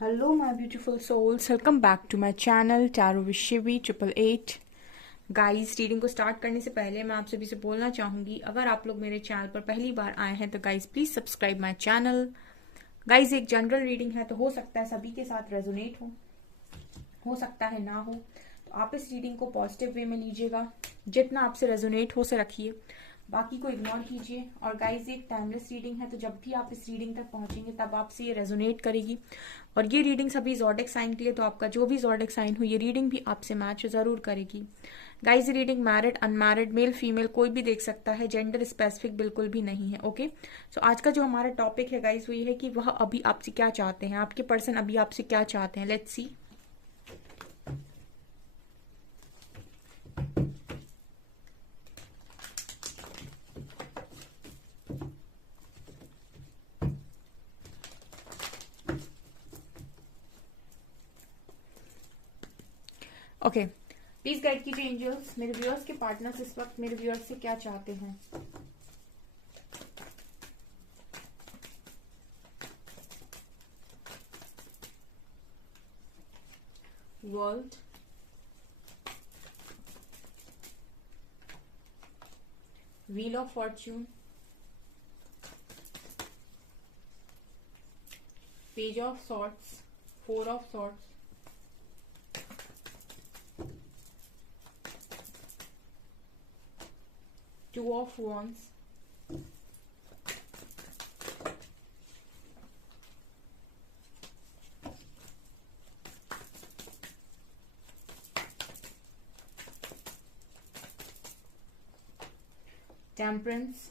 Hello, my beautiful souls. Welcome back to my channel Tarot with Shivi 888. Guys, reading को start करने से पहले मैं आप सभी से बोलना चाहूंगी, अगर आप लोग मेरे चैनल पर पहली बार आए हैं तो guys please subscribe my channel. Guys, एक जनरल रीडिंग है तो हो सकता है सभी के साथ रेजोनेट हो सकता है ना हो, तो आप इस रीडिंग को पॉजिटिव वे में लीजिएगा। जितना आपसे रेजोनेट हो से रखिए, बाकी को इग्नोर कीजिए। और गाइज, एक टाइमलेस रीडिंग है तो जब भी आप इस रीडिंग तक पहुंचेंगे तब आपसे ये रेजोनेट करेगी। और ये रीडिंग सभी ज़ोडिक साइन के लिए, तो आपका जो भी ज़ोडिक साइन हो ये रीडिंग भी आपसे मैच जरूर करेगी। Guys, reading married unmarried male female कोई भी देख सकता है, जेंडर स्पेसिफिक बिल्कुल भी नहीं है। ओके, सो आज का जो हमारा टॉपिक है गाइज वो ये है कि वह अभी आपसे क्या चाहते हैं, आपके पर्सन अभी आपसे क्या चाहते हैं। Let's see. Okay, please guide कीजिए एंजल्स, मेरे व्यूअर्स के पार्टनर्स इस वक्त मेरे व्यूअर्स से क्या चाहते हैं। World, wheel of fortune, page of swords, four of swords, two of wands, temperance,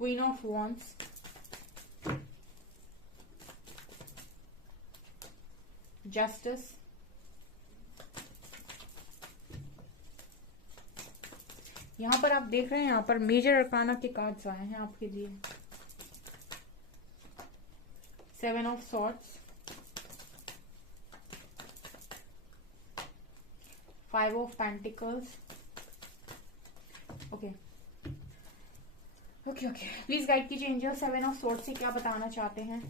queen of wands, justice, यहां पर आप देख रहे हैं, यहां पर मेजर अरकाना के कार्ड्स आए हैं आपके लिए। Seven of swords, five of pentacles. Okay okay okay, please guide कीजिए एंजल, सेवन ऑफ सॉर्ट्स से क्या बताना चाहते हैं।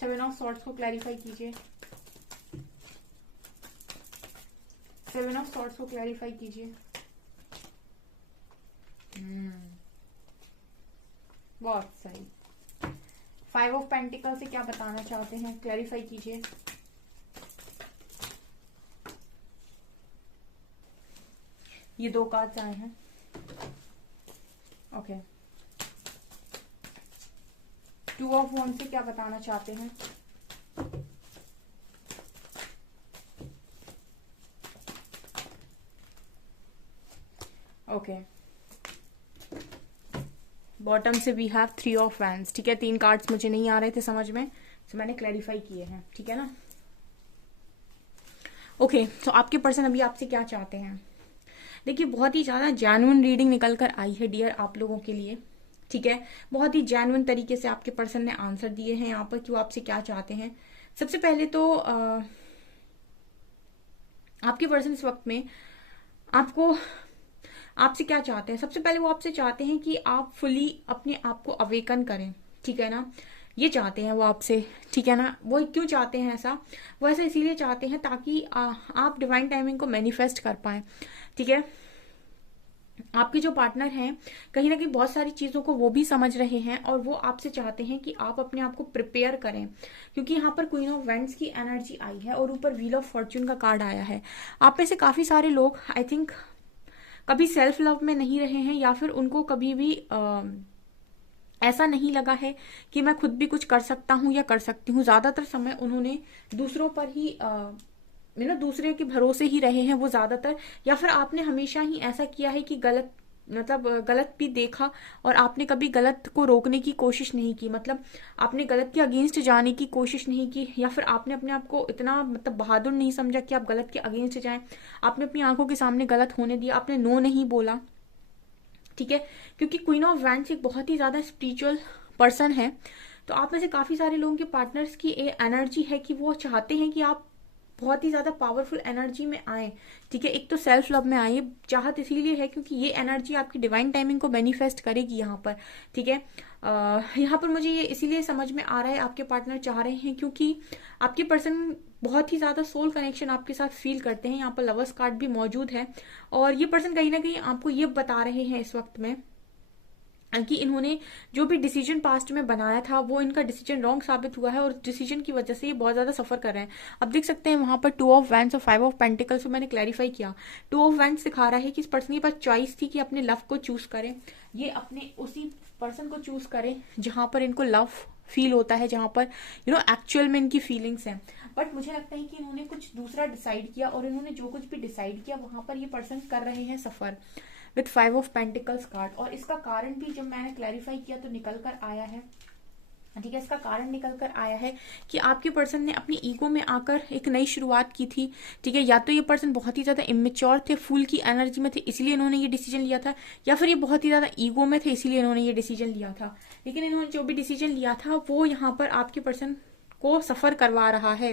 सेवन ऑफ सॉर्ट्स को क्लैरिफाई कीजिए। सेवन ऑफ सॉर्ट्स को क्लैरिफाई कीजिए। बहुत सही। फाइव ऑफ पेंटिकल से क्या बताना चाहते हैं, क्लैरिफाई कीजिए। ये दो कार्ड्स आए हैं। ओके, टू ऑफ wands से क्या बताना चाहते हैं। ओके, बॉटम से we have three of wands। ठीक है, तीन कार्ड्स मुझे नहीं आ रहे थे समझ में, तो मैंने क्लैरिफाई किए हैं। ठीक है ना। ओके, तो आपके पर्सन अभी आपसे क्या चाहते हैं। देखिए, बहुत ही ज्यादा जेन्युइन रीडिंग निकल कर आई है डियर आप लोगों के लिए। ठीक है, बहुत ही जेन्युइन तरीके से आपके पर्सन ने आंसर दिए हैं यहाँ पर कि वो आपसे क्या चाहते हैं। सबसे पहले तो आपके पर्सन इस वक्त में आपको आपसे क्या चाहते हैं। सबसे पहले वो आपसे चाहते हैं कि आप फुली अपने आप को अवेकन करें। ठीक है ना, ये चाहते हैं वो आपसे। ठीक है ना, वो क्यों चाहते हैं ऐसा, वो ऐसा इसीलिए चाहते हैं ताकि आप डिवाइन टाइमिंग को मैनिफेस्ट कर पाए। ठीक है, आपके जो पार्टनर हैं कहीं ना कहीं बहुत सारी चीजों को वो भी समझ रहे हैं और वो आपसे चाहते हैं कि आप अपने आप को प्रिपेयर करें, क्योंकि यहाँ पर क्वीन ऑफ वेंड्स की एनर्जी आई है और ऊपर व्हील ऑफ फॉर्च्यून का कार्ड आया है। आप में से काफी सारे लोग आई थिंक कभी सेल्फ लव में नहीं रहे हैं, या फिर उनको कभी भी ऐसा नहीं लगा है कि मैं खुद भी कुछ कर सकता हूँ या कर सकती हूँ। ज्यादातर समय उन्होंने दूसरों पर ही दूसरे के भरोसे ही रहे हैं वो ज्यादातर, या फिर आपने हमेशा ही ऐसा किया है कि गलत भी देखा और आपने कभी गलत को रोकने की कोशिश नहीं की। मतलब आपने गलत के अगेंस्ट जाने की कोशिश नहीं की, या फिर आपने अपने आप को इतना बहादुर नहीं समझा कि आप गलत के अगेंस्ट जाएं। आपने अपनी आंखों के सामने गलत होने दिया, आपने नो नहीं बोला। ठीक है, क्योंकि क्वीन ऑफ वैंड्स एक बहुत ही ज्यादा स्पिरिचुअल पर्सन है। तो आप में से काफी सारे लोगों के पार्टनर्स की एनर्जी है कि वो चाहते हैं कि आप बहुत ही ज्यादा पावरफुल एनर्जी में आए, ठीक है। एक तो सेल्फ लव में आए, चाहत इसीलिए है क्योंकि ये एनर्जी आपकी डिवाइन टाइमिंग को मैनिफेस्ट करेगी यहाँ पर, ठीक है। यहाँ पर मुझे ये इसीलिए समझ में आ रहा है आपके पार्टनर चाह रहे हैं क्योंकि आपके पर्सन बहुत ही ज्यादा सोल कनेक्शन आपके साथ फील करते हैं। यहाँ पर लवर्स कार्ड भी मौजूद है और ये पर्सन कहीं ना कहीं आपको ये बता रहे हैं इस वक्त में कि इन्होंने जो भी डिसीजन पास्ट में बनाया था वो इनका डिसीजन रॉन्ग साबित हुआ है और डिसीजन की वजह से ये बहुत ज्यादा सफर कर रहे हैं। अब देख सकते हैं वहां पर 2 ऑफ वैंड्स और 5 ऑफ पेंटिकल्स, मैंने क्लैरिफाई किया। 2 ऑफ वैंड्स दिखा रहा है कि इस पर्सन के पास चॉइस थी कि अपने लव को चूज करें, ये अपने उसी पर्सन को चूज करें जहां पर इनको लव फील होता है, जहां पर एक्चुअल में इनकी फीलिंग्स हैं। बट मुझे लगता है कि इन्होंने कुछ दूसरा डिसाइड किया और इन्होंने जो कुछ भी डिसाइड किया वहां पर ये पर्सन कर रहे हैं सफर विथ 5 ऑफ पेंटिकल्स कार्ड। और इसका कारण भी जब मैंने क्लैरिफाई किया तो निकल कर आया है, ठीक है। इसका कारण निकल कर आया है कि आपके पर्सन ने अपनी ईगो में आकर एक नई शुरुआत की थी, ठीक है। या तो ये पर्सन बहुत ही ज्यादा इमेच्योर थे, फूल की एनर्जी में थे, इसलिए इन्होंने ये डिसीजन लिया था, या फिर ये बहुत ही ज्यादा ईगो में थे इसलिए इन्होंने ये डिसीजन लिया था। लेकिन इन्होंने जो भी डिसीजन लिया था वो यहाँ पर आपके पर्सन को सफर करवा रहा है,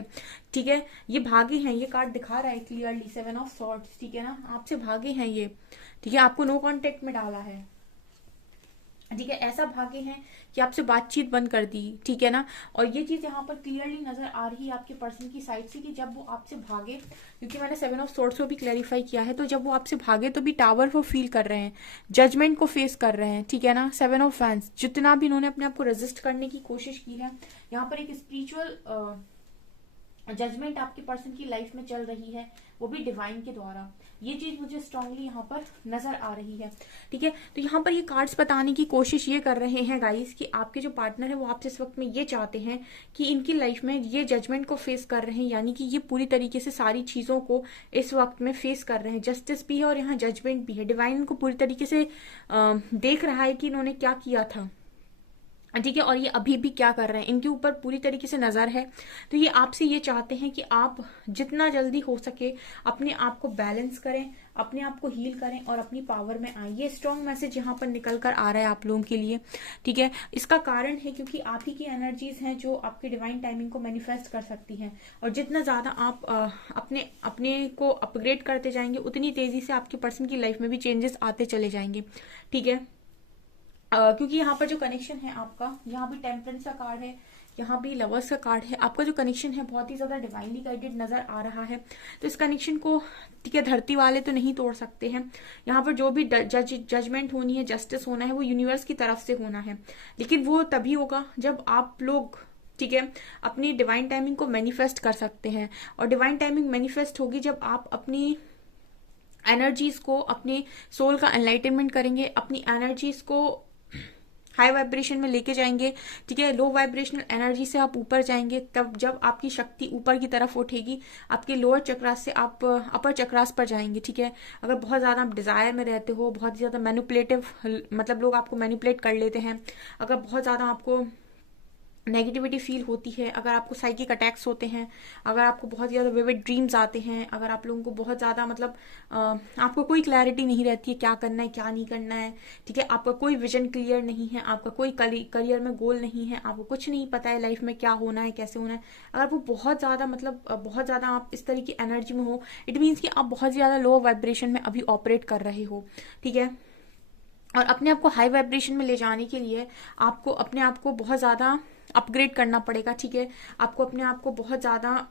ठीक है। ये भागे हैं, ये कार्ड दिखा रहा है क्लियरली 7 ऑफ सॉर्ड्स, ठीक है ना। आपसे भागे हैं ये, ठीक है। आपको नो कांटेक्ट में डाला है, ठीक है। ऐसा भागे हैं कि आपसे बातचीत बंद कर दी, ठीक है ना। और ये चीज यहाँ पर क्लियरली नजर आ रही है आपके पर्सन की साइड से कि जब वो आपसे भागे, क्योंकि मैंने 7 ऑफ सोर्ड्स को भी क्लैरिफाई किया है, तो जब वो आपसे भागे तो भी टावर वो फील कर रहे हैं, जजमेंट को फेस कर रहे हैं, ठीक है ना। 7 ऑफ फैंस, जितना भी इन्होंने अपने आप को रेजिस्ट करने की कोशिश की है, यहाँ पर एक स्पिरिचुअल जजमेंट आपके पर्सन की लाइफ में चल रही है, वो भी डिवाइन के द्वारा। ये चीज मुझे स्ट्रांगली यहाँ पर नजर आ रही है, ठीक है। तो यहाँ पर ये कार्ड्स बताने की कोशिश ये कर रहे हैं गाइस कि आपके जो पार्टनर है वो आपसे इस वक्त में ये चाहते हैं कि इनकी लाइफ में ये जजमेंट को फेस कर रहे हैं, यानी कि ये पूरी तरीके से सारी चीजों को इस वक्त में फेस कर रहे हैं। जस्टिस भी है और यहाँ जजमेंट भी है। डिवाइन इनको पूरी तरीके से देख रहा है कि इन्होंने क्या किया था, ठीक है, और ये अभी भी क्या कर रहे हैं, इनके ऊपर पूरी तरीके से नजर है। तो ये आपसे ये चाहते हैं कि आप जितना जल्दी हो सके अपने आप को बैलेंस करें, अपने आप को हील करें और अपनी पावर में आए। ये स्ट्रॉन्ग मैसेज यहाँ पर निकल कर आ रहा है आप लोगों के लिए, ठीक है। इसका कारण है क्योंकि आप ही की एनर्जीज हैं जो आपकी डिवाइन टाइमिंग को मैनिफेस्ट कर सकती हैं, और जितना ज्यादा आप अपने को अपग्रेड करते जाएंगे उतनी तेजी से आपके पर्सन की लाइफ में भी चेंजेस आते चले जाएंगे, ठीक है। क्योंकि यहाँ पर जो कनेक्शन है आपका, यहाँ भी टेम्परेंस का कार्ड है, यहाँ भी लवर्स का कार्ड है। आपका जो कनेक्शन है बहुत ही ज्यादा डिवाइनली गाइडेड नजर आ रहा है। तो इस कनेक्शन को, ठीक है, धरती वाले तो नहीं तोड़ सकते हैं। यहाँ पर जो भी जजमेंट होनी है, जस्टिस होना है, वो यूनिवर्स की तरफ से होना है। लेकिन वो तभी होगा जब आप लोग, ठीक है, अपनी डिवाइन टाइमिंग को मैनिफेस्ट कर सकते हैं। और डिवाइन टाइमिंग मैनिफेस्ट होगी जब आप अपनी एनर्जीज को, अपने सोल का एनलाइटनमेंट करेंगे, अपनी एनर्जीज को हाई वाइब्रेशन में लेके जाएंगे, ठीक है। लो वाइब्रेशनल एनर्जी से आप ऊपर जाएंगे, तब जब आपकी शक्ति ऊपर की तरफ उठेगी, आपके लोअर चक्रास से आप अपर चक्रास पर जाएंगे, ठीक है। अगर बहुत ज्यादा आप डिजायर में रहते हो, बहुत ज्यादा मैनिपुलेटिव, मतलब लोग आपको मैनिपुलेट कर लेते हैं, अगर बहुत ज्यादा आपको नेगेटिविटी फील होती है, अगर आपको साइकिक अटैक्स होते हैं, अगर आपको बहुत ज़्यादा विविड ड्रीम्स आते हैं, अगर आप लोगों को बहुत ज़्यादा मतलब आपको कोई क्लैरिटी नहीं रहती है क्या करना है क्या नहीं करना है, ठीक है, आपका कोई विजन क्लियर नहीं है, आपका कोई करियर में गोल नहीं है, आपको कुछ नहीं पता है लाइफ में क्या होना है कैसे होना है, अगर वो बहुत ज़्यादा मतलब बहुत ज़्यादा आप इस तरह की एनर्जी में हो, इट मीन्स कि आप बहुत ज़्यादा लो वाइब्रेशन में अभी ऑपरेट कर रहे हो, ठीक है। और अपने आप को हाई वाइब्रेशन में ले जाने के लिए आपको अपने आप को बहुत ज़्यादा अपग्रेड करना पड़ेगा, ठीक है। आपको अपने आप को बहुत ज़्यादा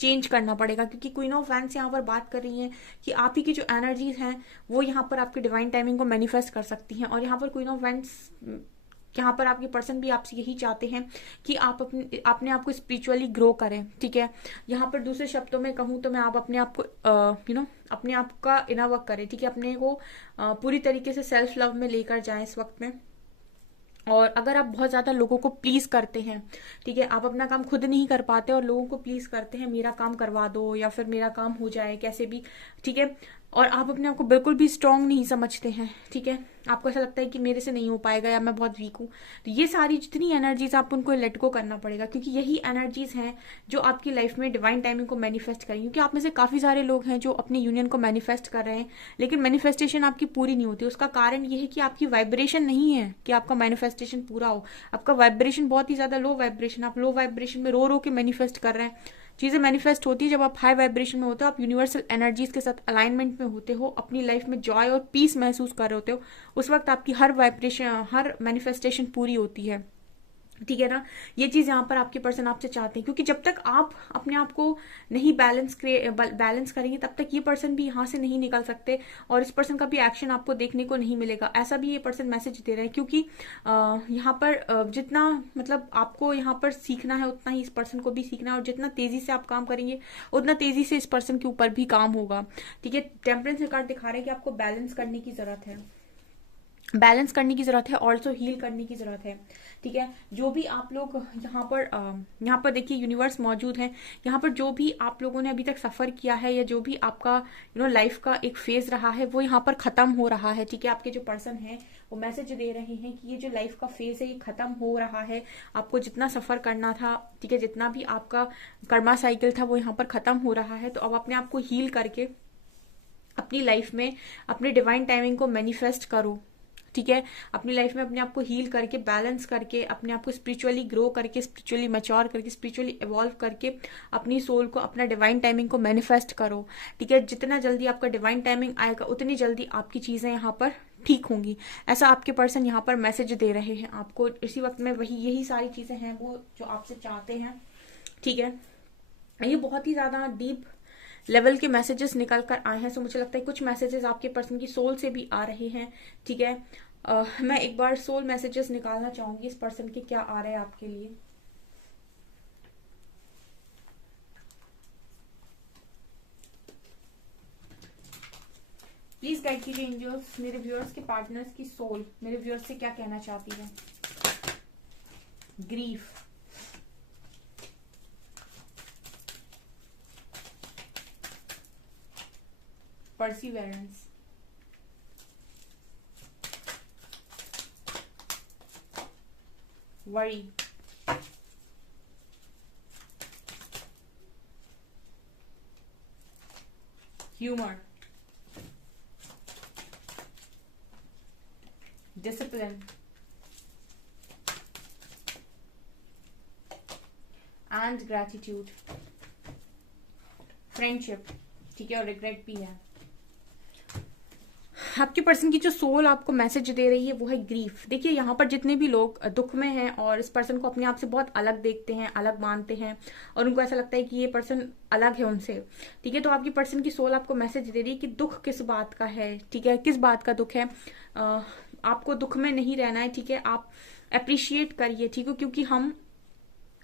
चेंज करना पड़ेगा, क्योंकि क्वीन ऑफ वैंड्स यहाँ पर बात कर रही है कि आप ही की जो एनर्जीज हैं वो यहाँ पर आपकी डिवाइन टाइमिंग को मैनिफेस्ट कर सकती हैं। और यहाँ पर क्वीन ऑफ वैंड्स, यहाँ पर आपके पर्सन भी आपसे यही चाहते हैं कि आप अपने आप को स्पिरिचुअली ग्रो करें, ठीक है। यहाँ पर दूसरे शब्दों में कहूँ तो मैं आप अपने आप को अपने आप का इनर वर्क करें, ठीक है। अपने को पूरी तरीके से सेल्फ लव में लेकर जाएं इस वक्त में। और अगर आप बहुत ज्यादा लोगों को प्लीज करते हैं, ठीक है, आप अपना काम खुद नहीं कर पाते और लोगों को प्लीज करते हैं, मेरा काम करवा दो या फिर मेरा काम हो जाए कैसे भी, ठीक है, और आप अपने आप को बिल्कुल भी स्ट्रांग नहीं समझते हैं, ठीक है, आपको ऐसा लगता है कि मेरे से नहीं हो पाएगा या मैं बहुत वीक हूँ, तो ये सारी जितनी एनर्जीज आप उनको लेट गो करना पड़ेगा, क्योंकि यही एनर्जीज हैं जो आपकी लाइफ में डिवाइन टाइमिंग को मैनिफेस्ट करेंगे। क्योंकि आप में से काफी सारे लोग हैं जो अपनी यूनियन को मैनिफेस्ट कर रहे हैं, लेकिन मैनिफेस्टेशन आपकी पूरी नहीं होती। उसका कारण ये है कि आपकी वाइब्रेशन नहीं है कि आपका मैनिफेस्टेशन पूरा हो। आपका वाइब्रेशन बहुत ही ज्यादा लो वाइब्रेशन, आप लो वाइब्रेशन में रो रो के मैनिफेस्ट कर रहे हैं, चीज़ें मैनिफेस्ट होती है जब आप हाई वाइब्रेशन में होते हो, आप यूनिवर्सल एनर्जीज के साथ अलाइनमेंट में होते हो, अपनी लाइफ में जॉय और पीस महसूस कर रहे होते हो, उस वक्त आपकी हर वाइब्रेशन, हर मैनिफेस्टेशन पूरी होती है। ठीक है ना। ये चीज यहाँ पर आपके पर्सन आपसे चाहते हैं, क्योंकि जब तक आप अपने आप को नहीं बैलेंस करेंगे तब तक ये पर्सन भी यहाँ से नहीं निकल सकते, और इस पर्सन का भी एक्शन आपको देखने को नहीं मिलेगा। ऐसा भी ये पर्सन मैसेज दे रहे हैं, क्योंकि यहाँ पर जितना मतलब आपको यहाँ पर सीखना है उतना ही इस पर्सन को भी सीखना है, और जितना तेजी से आप काम करेंगे उतना तेजी से इस पर्सन के ऊपर भी काम होगा। ठीक है। टेम्परेंस कार्ड दिखा रहे हैं कि आपको बैलेंस करने की जरूरत है, बैलेंस करने की जरूरत है, ऑल्सो हील करने की जरूरत है। ठीक है। जो भी आप लोग यहाँ पर देखिए यूनिवर्स मौजूद है, यहाँ पर जो भी आप लोगों ने अभी तक सफर किया है, या जो भी आपका लाइफ का एक फेज रहा है, वो यहाँ पर खत्म हो रहा है। ठीक है। आपके जो पर्सन है वो मैसेज दे रहे हैं कि ये जो लाइफ का फेज है ये खत्म हो रहा है। आपको जितना सफर करना था, ठीक है, जितना भी आपका कर्मा साइकिल था वो यहाँ पर खत्म हो रहा है। तो अब अपने आप को हील करके अपनी लाइफ में अपने डिवाइन टाइमिंग को मैनिफेस्ट करो। ठीक है। अपनी लाइफ में अपने आप को हील करके, बैलेंस करके, अपने आप को स्पिरिचुअली ग्रो करके, स्पिरिचुअली मैच्योर करके, स्पिरिचुअली इवॉल्व करके अपनी सोल को, अपना डिवाइन टाइमिंग को मैनिफेस्ट करो। ठीक है। जितना जल्दी आपका डिवाइन टाइमिंग आएगा उतनी जल्दी आपकी चीजें यहाँ पर ठीक होंगी। ऐसा आपके पर्सन यहाँ पर मैसेज दे रहे हैं आपको। इसी वक्त में यही सारी चीजें हैं वो जो आपसे चाहते हैं। ठीक है। ये बहुत ही ज्यादा डीप लेवल के मैसेजेस निकल कर आए हैं। सो मुझे लगता है कुछ मैसेजेस आपके पर्सन की सोल से भी आ रहे हैं। ठीक है। मैं एक बार सोल मैसेजेस निकालना चाहूंगी इस पर्सन के, क्या आ रहे हैं आपके लिए। प्लीज गाइड कीजिए एंजल्स, मेरे व्यूअर्स के पार्टनर्स की सोल मेरे व्यूअर्स से क्या कहना चाहती है। Grief, perseverance, worry, humor, discipline, and gratitude, friendship। ठीक है। और रिग्रेट भी है। आपके पर्सन की जो सोल आपको मैसेज दे रही है वो है ग्रीफ। देखिए यहाँ पर जितने भी लोग दुख में हैं और इस पर्सन को अपने आप से बहुत अलग देखते हैं, अलग मानते हैं, और उनको ऐसा लगता है कि ये पर्सन अलग है उनसे। ठीक है। तो आपकी पर्सन की सोल आपको मैसेज दे रही है कि दुख किस बात का है। ठीक है। किस बात का दुख है। आपको दुख में नहीं रहना है। ठीक है। आप अप्रिशिएट करिए। ठीक है। क्योंकि हम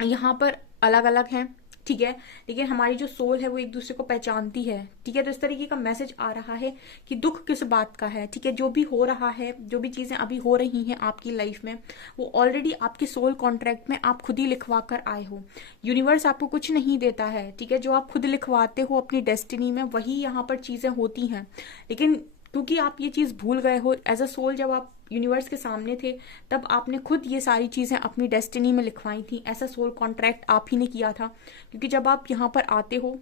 यहाँ पर अलग अलग हैं। ठीक है। लेकिन हमारी जो सोल है वो एक दूसरे को पहचानती है। ठीक है। तो इस तरीके का मैसेज आ रहा है कि दुख किस बात का है। ठीक है। जो भी हो रहा है, जो भी चीजें अभी हो रही हैं आपकी लाइफ में, वो ऑलरेडी आपके सोल कॉन्ट्रैक्ट में आप खुद ही लिखवा कर आए हो। यूनिवर्स आपको कुछ नहीं देता है। ठीक है। जो आप खुद लिखवाते हो अपनी डेस्टिनी में, वही यहाँ पर चीजें होती हैं। लेकिन क्योंकि आप ये चीज भूल गए हो एज अ सोल, जब आप यूनिवर्स के सामने थे तब आपने खुद ये सारी चीजें अपनी डेस्टिनी में लिखवाई थी। ऐसा सोल कॉन्ट्रैक्ट आप ही ने किया था। क्योंकि जब आप यहाँ पर आते हो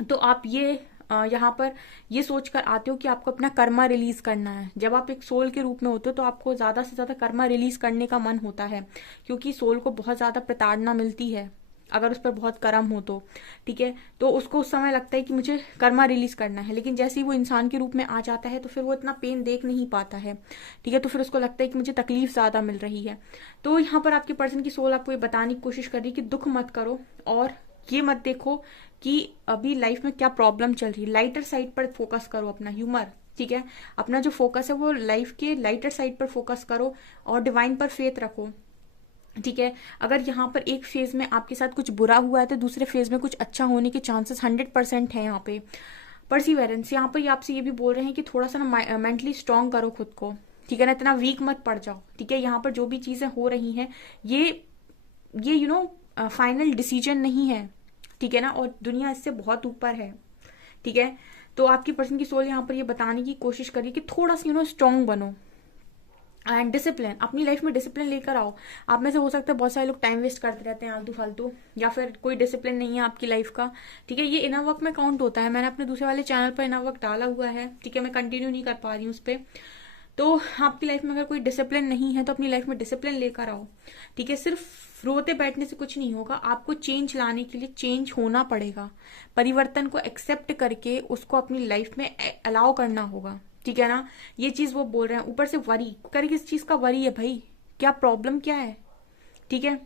तो आप यहाँ पर ये सोच कर आते हो कि आपको अपना कर्मा रिलीज करना है। जब आप एक सोल के रूप में होते हो तो आपको ज्यादा से ज्यादा कर्मा रिलीज करने का मन होता है, क्योंकि सोल को बहुत ज्यादा प्रताड़ना मिलती है अगर उस पर बहुत कर्म हो तो। ठीक है। तो उसको उस समय लगता है कि मुझे कर्मा रिलीज करना है, लेकिन जैसे ही वो इंसान के रूप में आ जाता है तो फिर वो इतना पेन देख नहीं पाता है। ठीक है। तो फिर उसको लगता है कि मुझे तकलीफ ज्यादा मिल रही है। तो यहाँ पर आपके पर्सन की सोल आपको ये बताने की कोशिश कर रही है कि दुख मत करो, और ये मत देखो कि अभी लाइफ में क्या प्रॉब्लम चल रही है। लाइटर साइड पर फोकस करो अपना, ह्यूमर। ठीक है। अपना जो फोकस है वो लाइफ के लाइटर साइड पर फोकस करो और डिवाइन पर फेथ रखो। ठीक है। अगर यहाँ पर एक फेज में आपके साथ कुछ बुरा हुआ है तो दूसरे फेज में कुछ अच्छा होने के चांसेस 100% है यहाँ पे। परसिवेरेंस, यहाँ पर ये आपसे ये भी बोल रहे हैं कि थोड़ा सा ना मेंटली स्ट्रांग करो खुद को। ठीक है ना। इतना वीक मत पड़ जाओ। ठीक है। यहाँ पर जो भी चीजें हो रही हैं ये फाइनल डिसीजन नहीं है। ठीक है ना। और दुनिया इससे बहुत ऊपर है। ठीक है। तो आपकी पर्सन की सोल यहाँ पर ये बताने की कोशिश करिए कि थोड़ा सा स्ट्रांग बनो। एंड डिसिप्लिन, अपनी लाइफ में डिसिप्लिन लेकर आओ। आप में से हो सकता है बहुत सारे लोग टाइम वेस्ट करते रहते हैं आलतू फालतू, या फिर कोई डिसिप्लिन नहीं है आपकी लाइफ का। ठीक है। ये इनर वर्क में काउंट होता है। मैंने अपने दूसरे वाले चैनल पर इनर वर्क डाला हुआ है। ठीक है। मैं कंटिन्यू नहीं कर पा रही हूँ उस पर। तो आपकी लाइफ में अगर कोई डिसिप्लिन नहीं है तो अपनी लाइफ में डिसिप्लिन लेकर आओ, ठीक है। सिर्फ रोते बैठने से कुछ नहीं होगा, आपको चेंज लाने के लिए चेंज होना पड़ेगा, परिवर्तन को एक्सेप्ट करके उसको अपनी लाइफ में अलाउ करना होगा, ठीक है ना। ये चीज वो बोल रहे हैं। ऊपर से वरी कर, किस चीज का वरी है भाई, क्या प्रॉब्लम क्या है, ठीक है।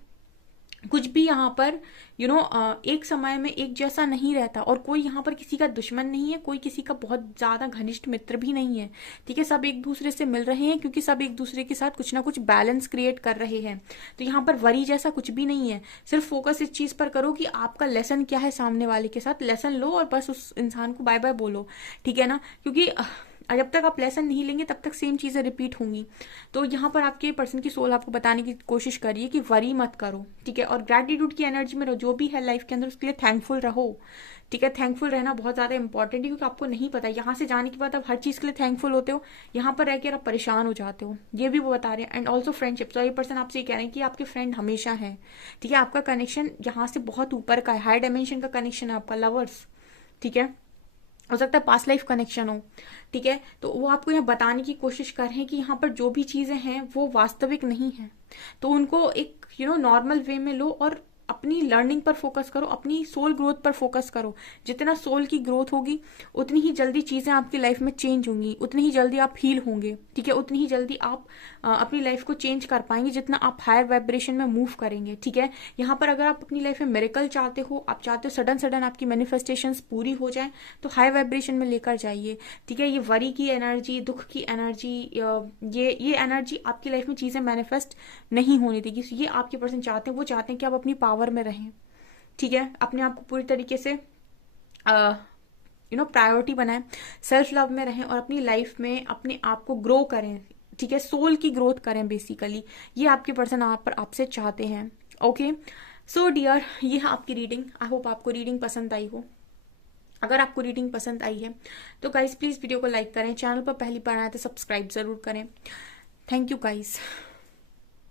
कुछ भी यहाँ पर एक समय में एक जैसा नहीं रहता, और कोई यहाँ पर किसी का दुश्मन नहीं है, कोई किसी का बहुत ज्यादा घनिष्ठ मित्र भी नहीं है, ठीक है। सब एक दूसरे से मिल रहे हैं क्योंकि सब एक दूसरे के साथ कुछ ना कुछ बैलेंस क्रिएट कर रहे हैं। तो यहाँ पर वरी जैसा कुछ भी नहीं है। सिर्फ फोकस इस चीज पर करो कि आपका लेसन क्या है, सामने वाले के साथ लेसन लो और बस उस इंसान को बाय बाय बोलो, ठीक है ना। क्योंकि जब तक आप लेसन नहीं लेंगे तब तक सेम चीजें रिपीट होंगी। तो यहाँ पर आपके पर्सन की सोल आपको बताने की कोशिश कर रही है कि वरी मत करो, ठीक है। और ग्रेटिट्यूड की एनर्जी में रहो, जो भी है लाइफ के अंदर उसके लिए थैंकफुल रहो, ठीक है। थैंकफुल रहना बहुत ज्यादा इंपॉर्टेंट है, क्योंकि आपको नहीं पता यहाँ से जाने के बाद आप हर चीज के लिए थैंकफुल होते हो, यहाँ पर रहकर आप परेशान हो जाते हो, ये भी वो बता रहे हैं। एंड ऑल्सो फ्रेंडशिप, तो ये पर्सन आपसे ये कह रहे हैं कि आपके फ्रेंड हमेशा है, ठीक है। आपका कनेक्शन यहाँ से बहुत ऊपर का है, हाई डायमेंशन का कनेक्शन है आपका, लवर्स, ठीक है। हो सकता है पास्ट लाइफ कनेक्शन हो, ठीक है। तो वो आपको यहाँ बताने की कोशिश कर रहे हैं कि यहाँ पर जो भी चीजें हैं वो वास्तविक नहीं है, तो उनको एक नॉर्मल वे में लो और अपनी लर्निंग पर फोकस करो, अपनी सोल ग्रोथ पर फोकस करो। जितना सोल की ग्रोथ होगी उतनी ही जल्दी चीजें आपकी लाइफ में चेंज होंगी, उतनी ही जल्दी आप हील होंगे, ठीक है। उतनी ही जल्दी आप अपनी लाइफ को चेंज कर पाएंगे जितना आप हायर वाइब्रेशन में मूव करेंगे, ठीक है। यहाँ पर अगर आप अपनी लाइफ में मिरेकल चाहते हो, आप चाहते हो सडन सडन आपकी मैनिफेस्टेशंस पूरी हो जाए, तो हाई वाइब्रेशन में लेकर जाइए, ठीक है। ये वरी की एनर्जी, दुख की एनर्जी, ये एनर्जी आपकी लाइफ में चीजें मैनिफेस्ट नहीं होने देगी। ये आपके पर्सन चाहते हैं, वो चाहते हैं कि आप अपनी पावर में रहें, ठीक है। अपने आप को पूरी तरीके से प्रायोरिटी बनाएं, सेल्फ लव में रहें और अपनी लाइफ में अपने आप को ग्रो करें, ठीक है। सोल की ग्रोथ करें बेसिकली, ये आपके पर्सन आप पर आपसे चाहते हैं। ओके सो डियर, ये है आपकी रीडिंग। आई होप आपको रीडिंग पसंद आई हो। अगर आपको रीडिंग पसंद आई है तो गाइस प्लीज वीडियो को लाइक करें, चैनल पर पहली बार आए तो सब्सक्राइब जरूर करें। Thank you guys.